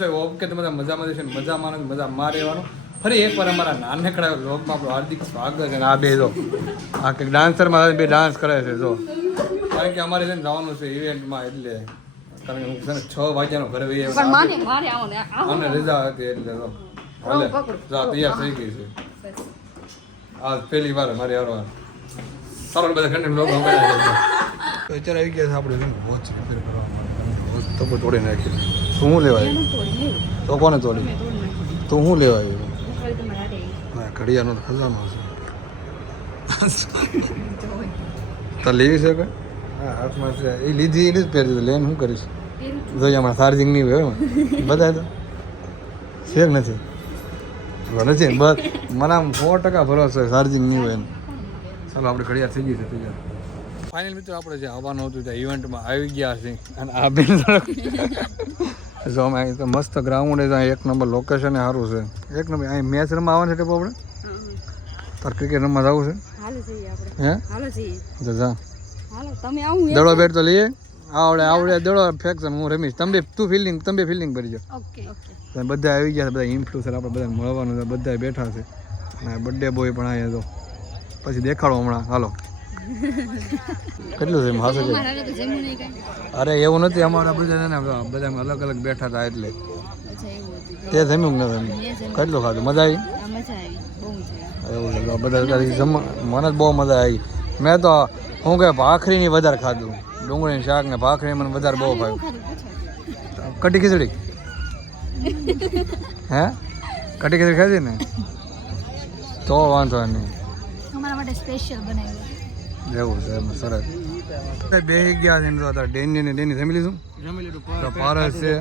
મહાદેવ કેમ કે તમે બધા મજામાં છે મજામાં મજામાં રહેવાનું. ફરી એકવાર અમારા નાનકડા વ્લોગમાં આપણું હાર્દિક સ્વાગત છે આ બે જો. આ કંઈક ડાન્સરમાં બે ડાન્સ કરે છે જો. કારણ કે અમારે છે ને જવાનું છે ઇવેન્ટમાં એટલે. કારણ કે હું છે ને છ વાગ્યાનો ઘરે વહી આવ્યો અને રજા હતી એટલે જો. ભલે. જા તૈયાર થઈ ગઈ છે. આ પહેલી વાર મારી હારો સારો બધા ઘંટે લોકો તો અત્યારે આવી ગયા છે આપણે છે ને વોચ રિપેર કરવા માટે. વોચ તો કોઈ તોડી નાખી તું શું લેવા આવી તો કોને તોડી? તો શું લેવા આવી. ના ઘડિયાળનો તો ખજાનો છે. તાર લેવી છે કે હા હાથમાં છે. એ લીધી એ જ પહેરી લઈને શું કરીશ? જોઈએ હમણાં ચાર્જિંગ નહીં હોય બધા બધાય તો? છે કે નથી? નથી બસ. મને આમ સો ટકા ભરોસો છે ચાર્જિંગ નહીં હોય એમ. ચાલો આપણે ઘડિયાળ થઈ ગઈ છે તૈયાર. ફાઇનલ મિત્રો આપણે જે આવવાનું હતું ત્યાં ઇવેન્ટમાં આવી ગયા છે અને આ બેન જો અમે અહીં તો મસ્ત ગ્રાઉન્ડ છે અહીં એક નંબર લોકેશન સારું છે. એક નંબર અહીં મેચ રમવા આવવાનું છે ટેપો આપણે? તાર ક્રિકેટ રમવા જવું છે? હાલો જઈએ આપણે. હે? હાલો જઈએ. તો જા. તમે દડો બેટ તો લઈએ. આવડે આવડે દડો ફેક્શન હું રમીશ. તમે બે તું ફિલ્ડિંગ તમે બે ફિલ્ડિંગ કરી જાઓ. ઓકે ઓકે બધા આવી ગયા છે બધા ઇન્ફ્લુએન્સર આપણે બધા મળવાનું છે બધા બેઠા છે. અને બર્થડે બોય પણ અહીંયા તો. પછી દેખાડો હમણાં. હાલો. કેટલું છે હાસે અરે એવું નથી અમારા બધા ને બધા અલગ અલગ બેઠા હતા એટલે. તે. જમ્યું નથી. કેટલું ખાધું? મજા આવી? એવું છે બધા જમવા મને જ બહુ મજા આવી. મેં તો હું કે ભાખરીની વધારે ખાધું. ડુંગળીની શાક ને ભાખરી મને વધારે બહુ ભાવ્યું કટી ખીચડી? હે? કટી ખીચડી ખાધી ને? તો વાંધો નહીં. અમારા માટે સ્પેશિયલ બનાવ્યું એવું છે એમ સરસ. બે ગયા છે તો ડેની ને ડેની જમી લીધું. પારસ છે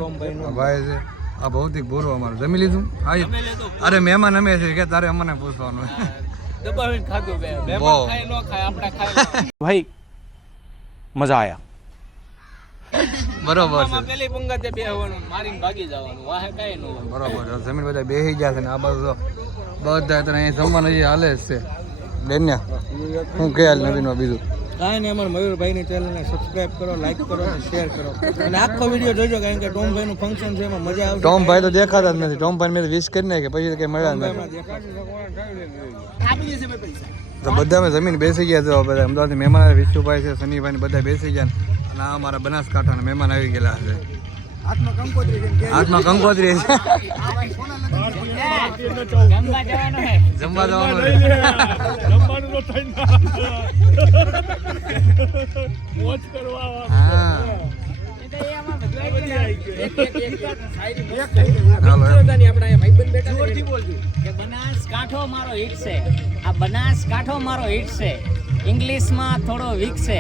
ભાઈ છે. આ ભૌતિક બોરો અમારે જમી લીધું. અરે મહેમાન અમે છે કે તારે અમને પૂછવાનું. ભાઈ મજા આયા. બરોબર છે. પેલી પંગતે બેહવાનું મારીને ભાગી જવાનું વાહે કઈ ન બરોબર જમીન બધા બેસી ગયા છે ને આ બધું બધા અહીંયા અહીં જમવાનું હજી હાલે જ છે બેન્યા હું કે હાલ નવીનમાં બીજું. કાંઈ નહીં અમારા મયુરભાઈની ચેનલને સબસ્ક્રાઇબ કરો લાઈક કરો અને શેર કરો. અને આખો વીડિયો જોજો કારણ કે ટોમભાઈનું ફંક્શન છે એમાં મજા આવશે. ટોમભાઈ તો દેખાતા જ નથી. ટોમભાઈ મેં વિશ કરી નાખી પછી કંઈ મળ્યા નથી. તો બધા અમે જમીન બેસી ગયા તો બધા અમદાવાદથી મહેમાન આવ્યા વિશુભાઈ છે સનીભાઈ બધા બેસી ગયા અને આ અમારા બનાસકાંઠાના મહેમાન આવી ગયેલા છે. હાથમાં કંકોત્રી છે જમવા જવાનું બનાસકાંઠો મારો હિટ છે. આ બનાસકાંઠો મારો હિટ છે. ઇંગ્લિશમાં થોડો વીક છે.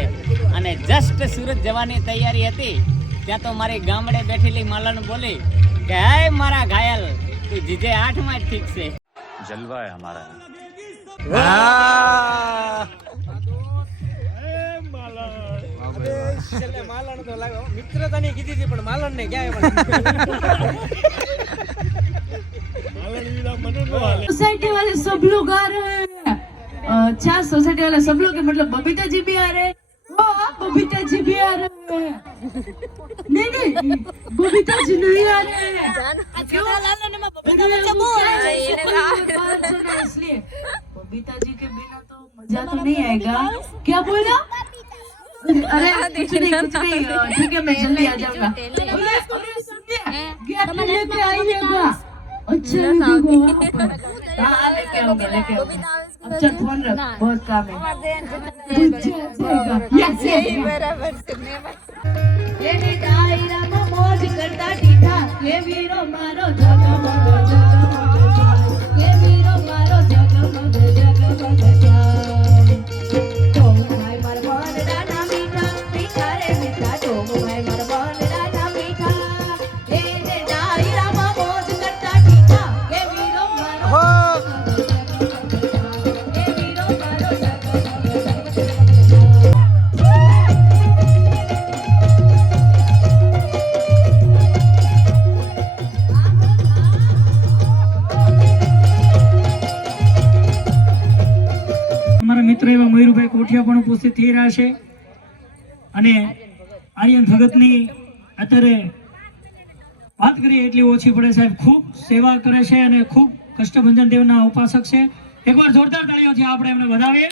અને જસ્ટ સુરત જવાની તૈયારી હતી. ત્યાં તો મારી ગામડે બેઠેલી માલન બોલી કે હે મારા ઘાયલ તું જીજે આઠમાં જ ઠીક છે જલવા હે હમારા હા. છેલ્લે માલણ તો લાવ્યો મિત્રતાની કીધી હતી પણ માલણ ને ક્યાંય सोसाइटी वाले सब लोग आ रहे हैं अच्छा सोसाइटी वाले सब लोग हैं, मतलब बबीता जी भी आ रहे हैं हाँ बबीता जी भी आ रहे हैं। नहीं नहीं बबीता जी नहीं आ रहे हैं। क्यों? है, इसलिए। बबीता जी के बिना तो मज़ा तो नहीं आएगा। क्या बोला? अरे कुछ नहीं कुछ नहीं। ठीक है मैं जल्दी आ जाऊँगा। गेट में लेके आइएगा अच्छा नहीं देखो हाँ, हाँ। लेके आऊँगा लेके आऊँगा अच्छा फ़ोन रख बहुत काम है। यस यस बराबर सुनने में ये ने दायरा में मौज करता टीठा ये वीरो मारो जगा मगो जगा मगो जगा ये वीरो मारो जगा मगो जगा मगो जगा तो भाई मार मार डाना કોઠિયા પણ ઉપસ્થિત થઈ રહ્યા છે. અને આર્યન ભગતની અત્યારે વાત કરીએ એટલી ઓછી પડે સાહેબ. ખૂબ સેવા કરે છે અને ખૂબ કષ્ટભંજન દેવના ઉપાસક છે. એકવાર જોરદાર તાળીઓથી આપણે એમને વધાવીએ.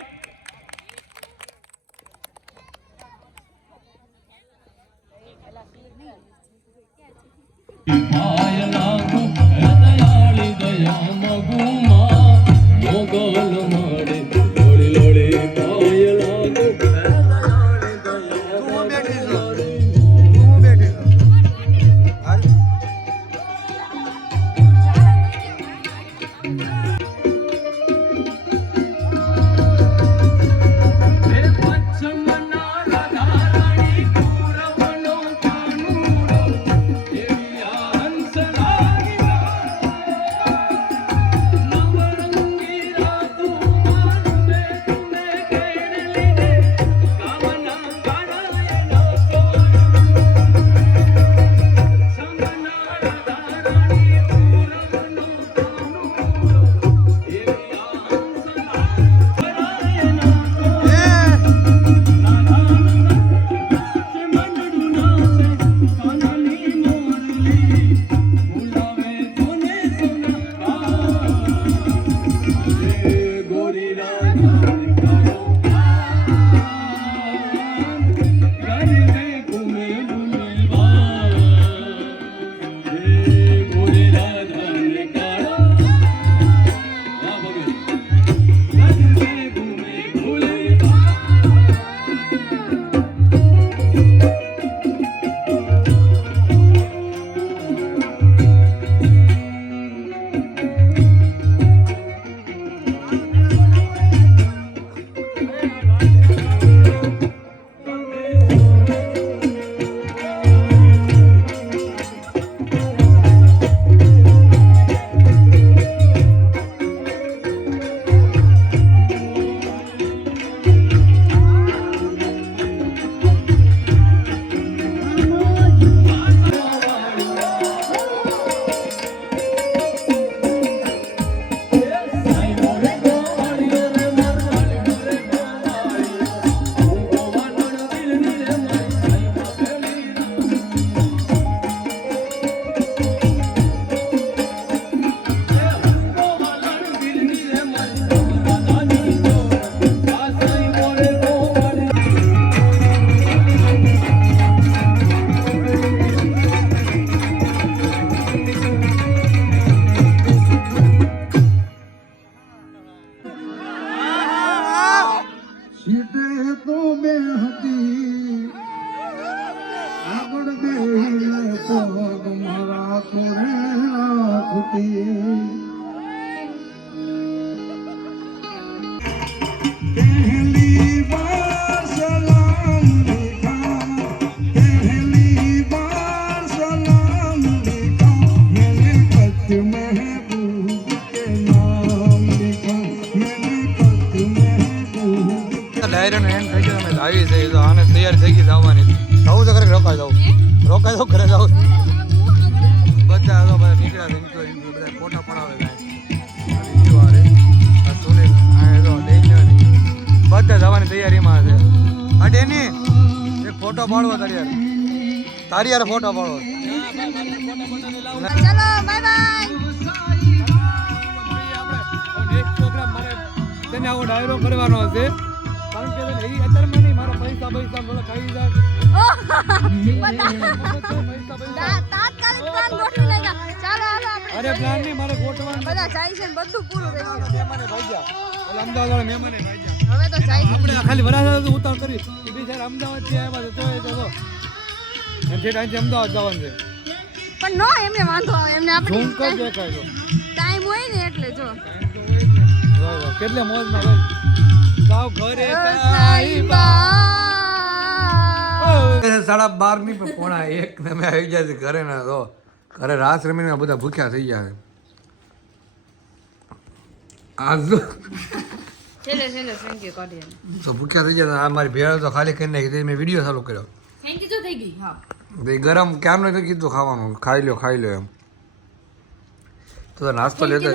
નો એન્ડ થઈ ગયો અમે આવી છે તો આને તૈયાર થઈ ગઈ જવાની. જવું તો ખરે રોકાઈ જવું રોકાઈ જવું ઘરે જવું બધા નીકળ્યા નીકળ્યા ફોટા પડાવે છે. બધા જવાની તૈયારીમાં છે. અડે ડેની એક ફોટો પાડવો તારી યાર તારી યાર ફોટો પાડવો. ચલો બાય બાય પ્રોગ્રામ મારે તેને આવો ડાયરો કરવાનો હશે કારણ કે એ અત્યારે નહીં મારા પૈસા પૈસા બોલા ખાઈ જાય તાત્કાલિક પ્લાન ગોઠવી નાખ્યા ચાલો હાલો આપણે અરે પ્લાન નહીં મારે ગોઠવાનું બધા જાય છે ને બધું પૂરું થઈ ગયું. મહેમાને ભાગ્યા. ઓલા અમદાવાદ વાળા મહેમાને ભાગ્યા. હવે તો જાય આપણે ખાલી વરાછા ઉતાર કરી. બિચારા અમદાવાદથી આવ્યા તો એ તો જો. એમ છે ટાઈમ અમદાવાદ જવાનું છે. પણ નો એમને વાંધો આવે એમને ઝૂમ આપણે કર દે તો ટાઈમ હોય ને એટલે જો. કેટલે મોજમાં ભાઈ. જાવ ઘરે સાડા બારની પણ પોણા એક. અમે આવી જાય છે ઘરે ના તો ઘરે રાસ રમીને બધા ભૂખ્યા થઈ ગયા છે. તો છેલ્લે છેલ્લે થેન્ક યુ કાઢી તો ભૂખ્યા થઈ ગયા આ મારી ભેળ તો ખાલી કરી નાખી મેં વીડિયો ચાલુ કર્યો. થઈ ગઈ હા. તો ગરમ ક્યારનું તો કીધું ખાવાનું ખાઈ લ્યો ખાઈ લો એમ. તો નાસ્તો લેતો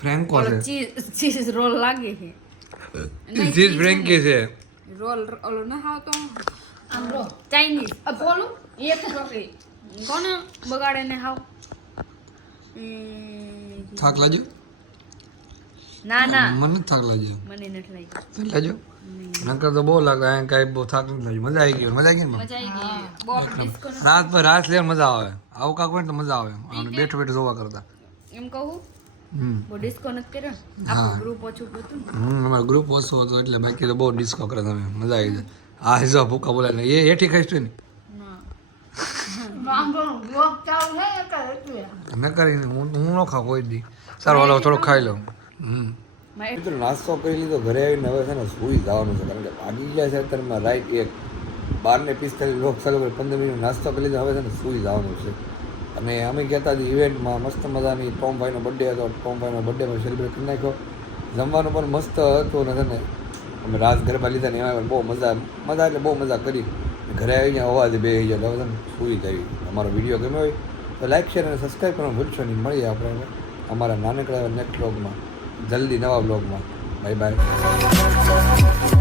ફ્રેન્કો છે. ચીઝ ચીઝ રોલ લાગે છે. ચીઝ ફ્રેન્કી છે. રોલ ઓલો ના હાવ તો આમ રો ચાઇનીઝ અ બોલો? એક રોટી કોણ બગાડે ને હાવ? થાક લાગ્યો? ના ના. મને થાક લાગ્યો. મને નથી લાગી નથી લાગ્યો? નકર તો બહુ લાગે અહીં કાંઈ બહુ થાક નથી લાગ્યો. મજા આવી ગઈ મજા આવી ગઈ મજા આવી ગઈ. રાત પર રાત લેવા મજા આવે. આવું કાંક હોય ને તો મજા આવે. બેઠો બેઠો જોવા કરતા. એમ કહું? બહુ ડિસ્કો નથી કર્યો. આપણું ગ્રુપ ઓછું હતું હમ અમારું ગ્રુપ ઓછું હતું એટલે બાકી તો બહુ ડિસ્કો કરે તમે. મજા આવી જાય. આ હિસાબ ભૂકા બોલાય ને. એ હેઠી ખાઈશું ને. ન કરીને હું હું ન ખાવ કોઈ દી. સારું હાલો થોડો ખાઈ લઉં. હમ. મિત્રો નાસ્તો કરી લીધો. ઘરે આવીને હવે છે ને સૂઈ જવાનું છે. કારણ કે વાગી ગયા છે અત્યારમાં રાઈટ એક. બાર ને પિસ્તાલીસ લોક ચાલુ પંદર મિનિટ નાસ્તો કરી લીધો. હવે છે ને સૂઈ જવાનું છે. અને અમે કહેતા હતા ઇવેન્ટમાં મસ્ત મજાની ટોમભાઈનો બર્થડે હતો. ટોમભાઈનો બર્થડે પણ સેલિબ્રેટ કરી નાખ્યો. જમવાનું પણ મસ્ત હતું ને ને. અમે રાત ગરબા લીધા ને એમાં બહુ મજા મજા એટલે બહુ મજા કરી. ઘરે આવીને અવાજ બે જાય હવે સૂઈ જાય અમારો વીડિયો ગમ્યો હોય તો લાઈક શેર અને સબસ્ક્રાઈબ કરવાનું ભૂલશો નહીં. મળીએ આપણે અમારા નાનકડા નેક્સ્ટ બ્લોગમાં જલ્દી નવા બ્લોગમાં બાય બાય